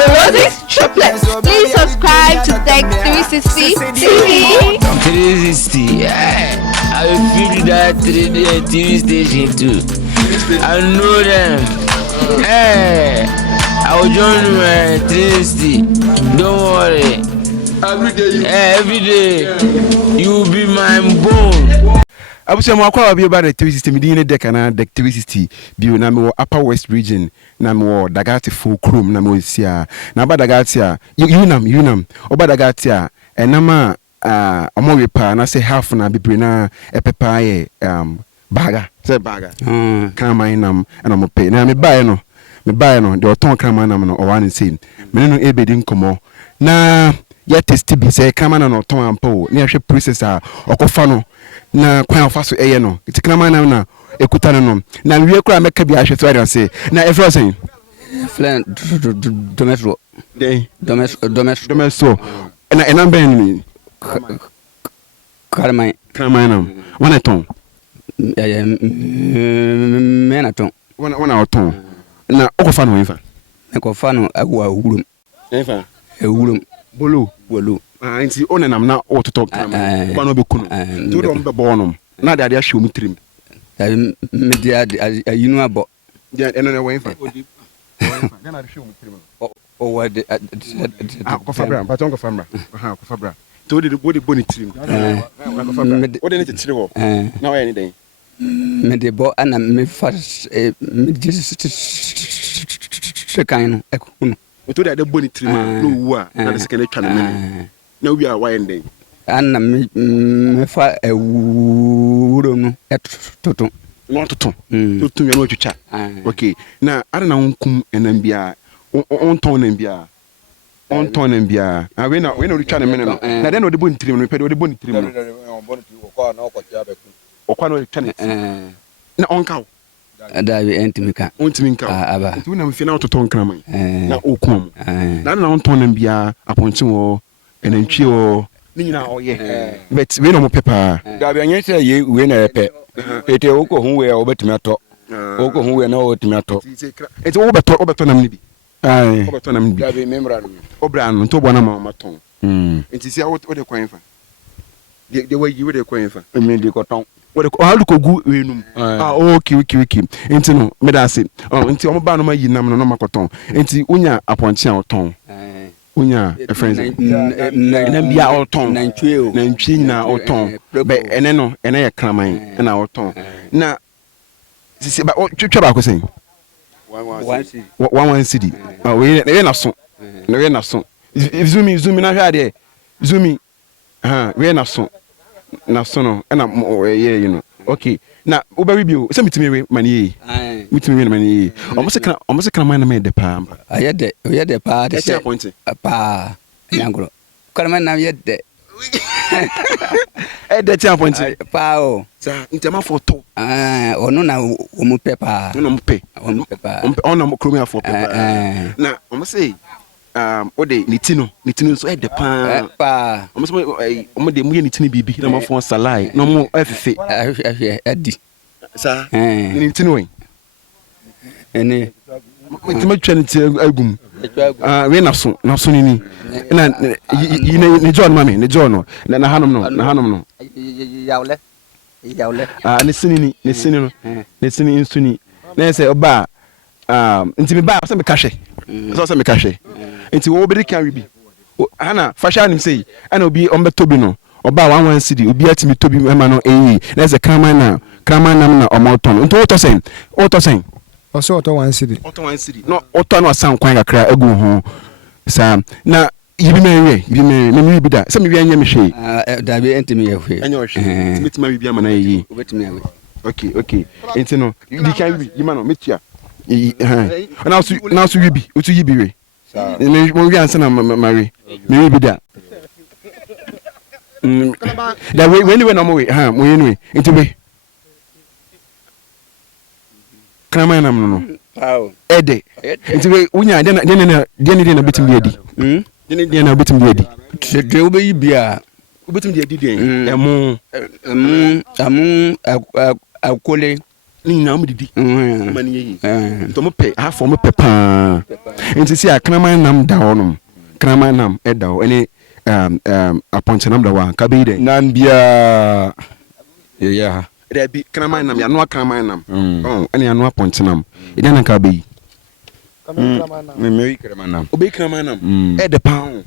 the Roses triplets. Please subscribe to Tech 360 TV. 360, yeah. I feel that 3D TV station too. I know them. Hey, I will join my 360. Don't worry. Every day, you will be my bone. I was saying, I'm be about the 360. Medina Decana, Deck 360. Be na Upper West region. Na Dagaati full chrome. Na sia. Na ba Dagaati Unam. Oba Dagaati and nama Omoripa. Na say half na bibrina epepaye baga. Say baga. Kama inam and I'm pay. Na me buy no. The oton kama na no one insane. Me no ebedi nkomo. Na ya testi bi say kama na no ton ampo. Ni ahwe processor okofa no. Na kwan afaso no itikana na ekutana no na wie kura meka bi ahwe so ade say na efro say flan domestro na enam ben ni karmai na wana ton mena ton wana ton na okofa no enfa ekofa no agwa wurum enfa ewurum bolo anti onenam na ototo kama ba no be kunu to do mbe bonom na de ade ahwe omutrim me dia ayinu abo dia eno na wenfa ga na de hwe omutrim o wade ko fabra ba ton ko fabra ko fabra to de body boni trim ko fabra o de ne titire ho na wa ni den me de bo ana me fa me kan ekunu to de boni trim no wu a na de sekele twa na me na wi a wa enden anna me fa ewuro no etoto no toto toto ya no twitwa okay na ara na wonkum enam bia on ton nam bia we na twitwa na me no na de no de boni trim no pe de boni trim no okwa no twitwa na onka da bi entimika aba nti na mfi na toto nkraman na okum na on ton nam bia aponche wo enantwi wo ni nyina oye but we no mo pepa da bi anya say ye we na epe ete oko hu we obetumi ato oko hu we na obetumi ato ete wo beto nam ni bi ai wo beto nam ni bi da bi memra no obra no to bona ma ton enti sia wo de kwan fa de way you de kwan fa me de koton wo de halu ko gu we num okay enti no me da se enti o mo ba no ma yi nam no makoton enti unya aponche a oton unya a friend na bia oton na ntwe na oton be ene no ene ye kraman na oton na sisi ba twetwa ba ko sen 1 city we na so zoomi na hwa de zoomi we na so no na ye you know okay na obawi bio se mitimi we mani mitimi we mani omo se kana man na me de pa ayede pa de se point pa nyangro kana na yede de tia point pa o sa ntema foto ono na omo pepa ono mpe ono mo kromi afo pepa na omo se ode nitino so e de pa omo de mu ye nitini bibi na mo fon salai no mo afefe adi sa nitino wen ene ntema twa niti agum we na so ni na ni John mami ni John no na hanom no yawle ne sini insuni na se oba nti me ba se me kahwe so me kahwe nti wo be kan wi bi ana fasha nim sei ana obi ombeto bi no oba 11 city obi atimi tobi ma no na se kraman nam na omoton nti wo to sen also auto 1 city no auto no san kwan kakra agu ho sa na yibi me bi da se me wi anya me hwe da bi entimi ye hwe anya hwe metima bi ama na yi obetimi ye okay enti no di kan wi yima no metia na so yibi otu yibi we mo wi ansa na mari me wi bi da da we na mo we mo ye no enti we krama na no ede enti we unya de na betim de adi de na betim de adi de obe yibia betim de adi de emu akole ni na didi mani yi to mo pe half mo pe pa enti si a kraman nam da honom kraman nam e da ho ene aponche nam da wa ka be de nam bia ya there be kraman nam ya no kraman nam ene ya no aponche nam ide na ka be me kraman nam obe kraman nam e de pa ho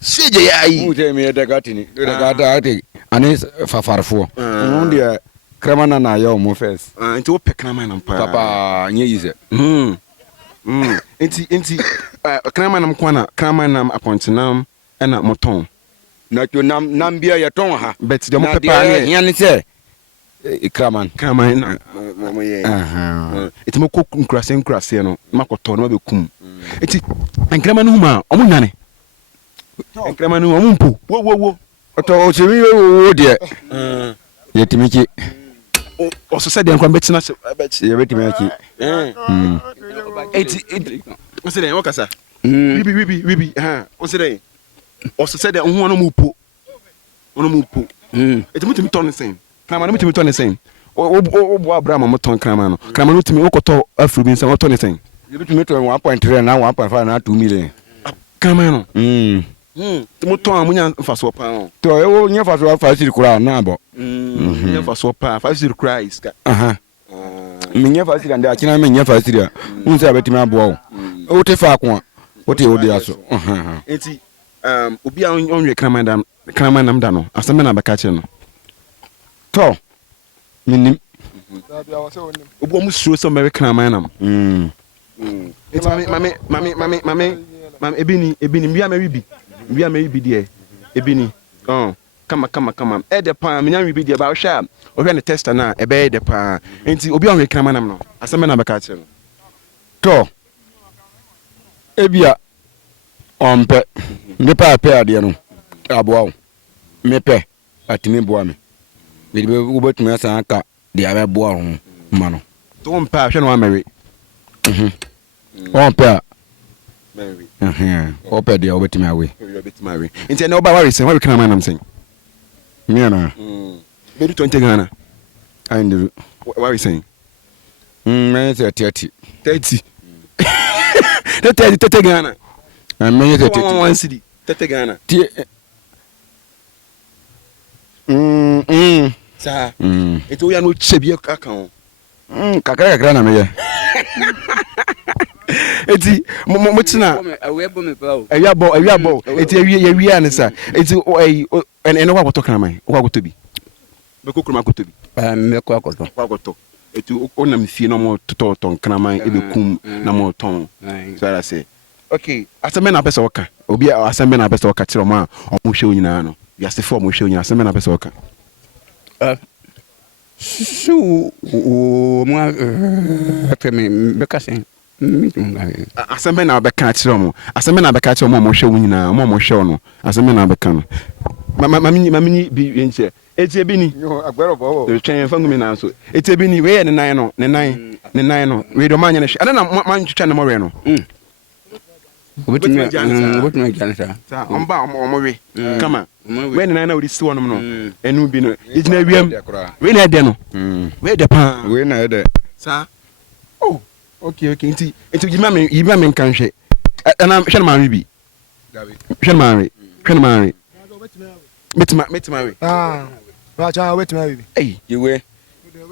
seje ya yi mu te me Dagaati ni Dagaati ani fafarfo no dia kraman na ya mo first enti wo pe kraman nam pa papa nye yize enti kraman nam kwana kraman nam aponche nam ena Mutton na to nam bia ya ton ha bet de mo pepa ne ya ni se kraman na mo ye eti mo ko nkrase no makoto no be kum eti kraman no huma omo nyane kraman no omo mpo wo to o se wi wo de yetimiki o so se de nkwa betina se ye betimiki eti o se de wakasa bibi o se de o so se de ho no mpo eti mutimi ton sen kraman no mutimi ton sen o bo abraham mo ton kraman no kraman no timi o koto afro bi nsen o ton sen ye betimi ton 1.3 na 1.5 na 2 million kraman no mo ton amunya mfaso pa no to e wo nya faso fa siri kura na abo nya mfaso pa fa siri kura iska me nya fa siri ande akina me nya fa siri a unse abetimi abo o te fa ko o te o dia so enti obi a onwe kraman nam da no aseme na beka che no to minim obi omu suro so mere kraman nam enti mame ebini bia me bi de ebini kama e de pa me nya bi de ba o hwa o hwe ne tester na e be de pa enti obi onwe kraman nam no aseme na beka che no to ebia ompe me pa ade no aboa me pe atimi boa me me be ubetumi asa aka de abe boa ho ma no to mpa hwe no amere ompe mary ope de ubetumi awe enti na oba wari sen wari kraman nam sen me na be du 20 Ghana I ndu wari sen me say 30 30 Ghana me say 1 city 30 Ghana sa ito ya no chebi aka ho kakra na me ye eti mo tina awebo me pa o awia eti awia ne sa eti ene kwa goto kraman kwa goto bi be kokuru makoto bi me kwa goto eti ona mfie no mo toton kraman ebe kum na mo ton so ara say okay aseme na pesa oka obi aseme na pesa oka kire mo a omo hwe onyina no yase fo mo hwe onyina aseme na pesa oka su o mo me bekasen aseme na beka kire mo aseme na beka kire mo mo hwe onyina mo hwe no aseme na beka no mamini bi enche eti bi ni agbero bo twen fangumi na so eti bi ni we ne nan no we do manya ne hwe ana na man twitwa ne mo we no obetumi janisa sa omba omowe kama we ne nan na odi si wonom no enu bi no ejina wiam we na de no we de pa we na de sa oh okay enti yima me kan hwe ana hwe na man bi hwe na man metima we wa cha wait me bi hey you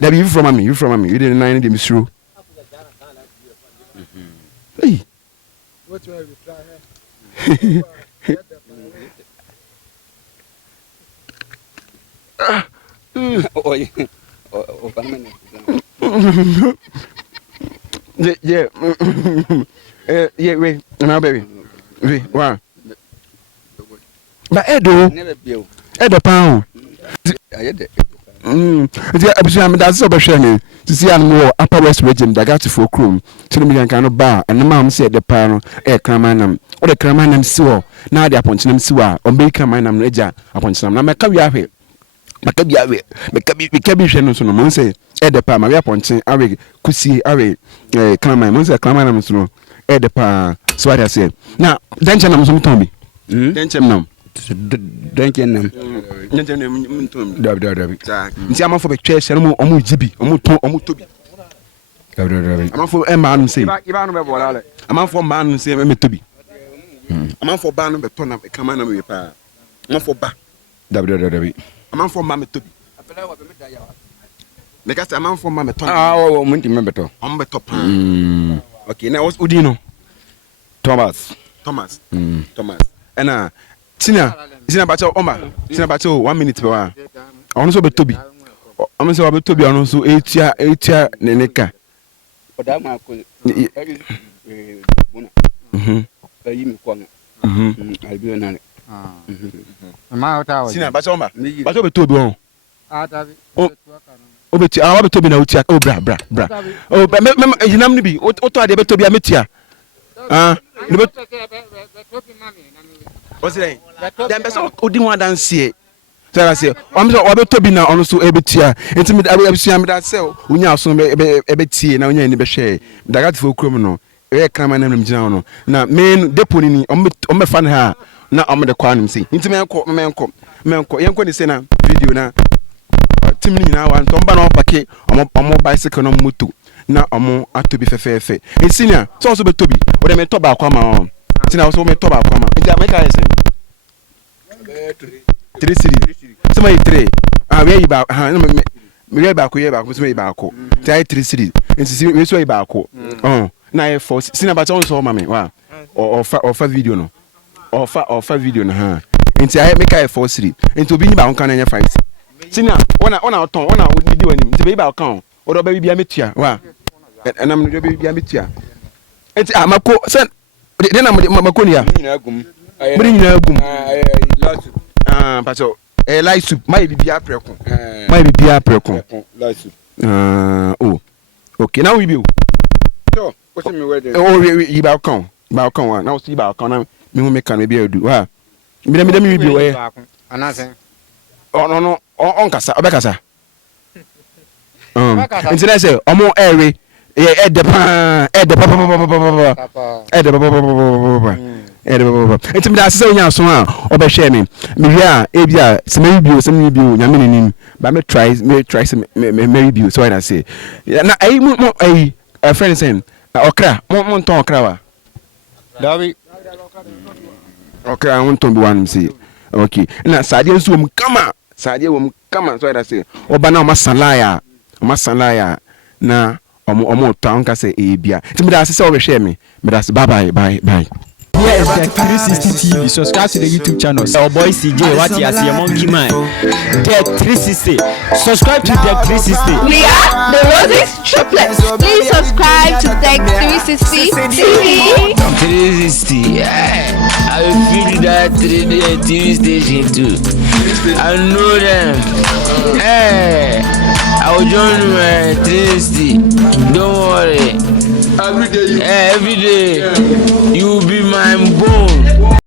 that be you from me you dey nine dey misro hey wait me bi oye o panmene yeah wait now baby wait wow ba edo pa ayede ti abisu am da so be hwe ni sisi an mo upper west region Dagaati for chrome tinu mi kan no ba enema am se de pa no kraman nam o de kraman nam si wo na de aponchinam si wa o be kraman nam no eja aponchinam na meka wi ahwe meka bi hwe no so no mo se de pa ma wi aponchin awe kusi awe kraman mo se kraman nam so no de pa so what I say na denche nam so mton bi denche nam drinking them. Dabi. nti amanfo bɛtwa ɛhyɛ no ɔmo gye bi ɔmo tɔ bi amanfo ɛmaa nom sɛ amanfo mmaa nom sɛ ɛmɛtɔ bi amanfo baa no bɛtɔ na kama na mewɛ paa amanfo ba Dabi. amanfo mmaa mɛtɔ bi mɛka sɛ amanfo mmaa mɛtɔ o munti membeto. ɔmo bɛtɔ paa okay na wodi no Thomas. ɛna sina bakyɛ ɔma sina bakyɛ 1 minute bɛ wa ɔno nso bɛtɔ bi ɔmo sɛ ɔbɛtɔ bi ɔno nso etua ne neka Oda ma ko. Ayi mi ko na. Albi na. Ma ota o. sina bakyɛ ɔma bakyɛ bɛtɔ bi ɔn Dabi. obeti bɛtɔ bi na otua o bra o mɛ yinam no bi wotɔ adeɛ bɛtɔ bi a metua ne bɛ ɔsɛ dɛn bɛ sɛ odi ho adanseɛ sɛ sɛ ɔmo sɛ ɔbɛtɔ bi na ɔno so ɛbɛtua nti mi abusua mi da sɛ onya aso ɛbɛtie na onya ani bɛhwɛ Dagaatifoɔ kurom no ɛyɛ kraman nam gyina hɔ no na main depo ni ɔmo bɛfa no ha na ɔmo de kɔ anom sei nti mɛnkɔ yɛnkɔ ne sɛ na video na tim ni nyinaa wa ntɔmba na ɔpake ɔmo bicycle na ɔmo moto na ɔmo atɔ bi fɛfɛɛfɛ nsi nia sɛ ɔso bɛtɔ bi wɔde mɛtɔ baako ama ɔn nti na ɔso mɛtɔ baako ama nti amɛka yɛ sɛ 3 series sɛma yi 3 wɛyi baako wɛyi baako sɛma yi baako nti ayɛ 3 series nti si wɛsi wɔyi baako na ayɛ 4 sina bakyɛ ɔnso ɔma mi wa ɔfa video no ɔfa video no ha nti ayɛ mɛka yɛ 4 series nti obi nyi baako kan na nyɛ 5 series sina ɔna ɔtɔn ɔna odi wɔ nim nti bɛyi baako kan ɔdɔ bɛ bi metua wa ɛnam no bɛ bi metua nti mako sɛ de na mako ni ya mede nyinaa gum pakyɛ light soup mayɛ bibia prɛko okay na wo yi bi o yi baako kan wa na wo si baako kan na mehu meka no bi adu wa mede mi bi o ɛyɛ ɔno ɔnkasa ɔbɛkasa nti na sɛ ɔmo ɛwe ɛdɛ paa nti mede ase sɛ wonya aso a ɔbɛhwɛ me mewie a ebi a sɛ mayi bio nyame nenim ba me try sɛ mayi bio sɛ wɔyɛ ase na ayi mo ayi friend sɛ ɔkra mo ntɔn ɔkra wa Dabi. ɔkra mo ntɔn bi wanom sɛ okay na saadeɛ nso wɔ mu kama sɛ wɔyɛ ase ɔba na ɔma salaya na ɔmo tɔ anka sɛ ebia nti mede ase sɛ wɔhwɛ me mede ase bye. Here is the 360 TV. Subscribe to the YouTube channel. Our boy CJ, what you see, monkey man. The 360. Subscribe to the 360. We are the Roses Triplets. Please subscribe to Tech 360 TV. 360, yeah. I feel that TV station too. I know them. Hey, I'll join my 360. Don't worry. Every day, you be my bone.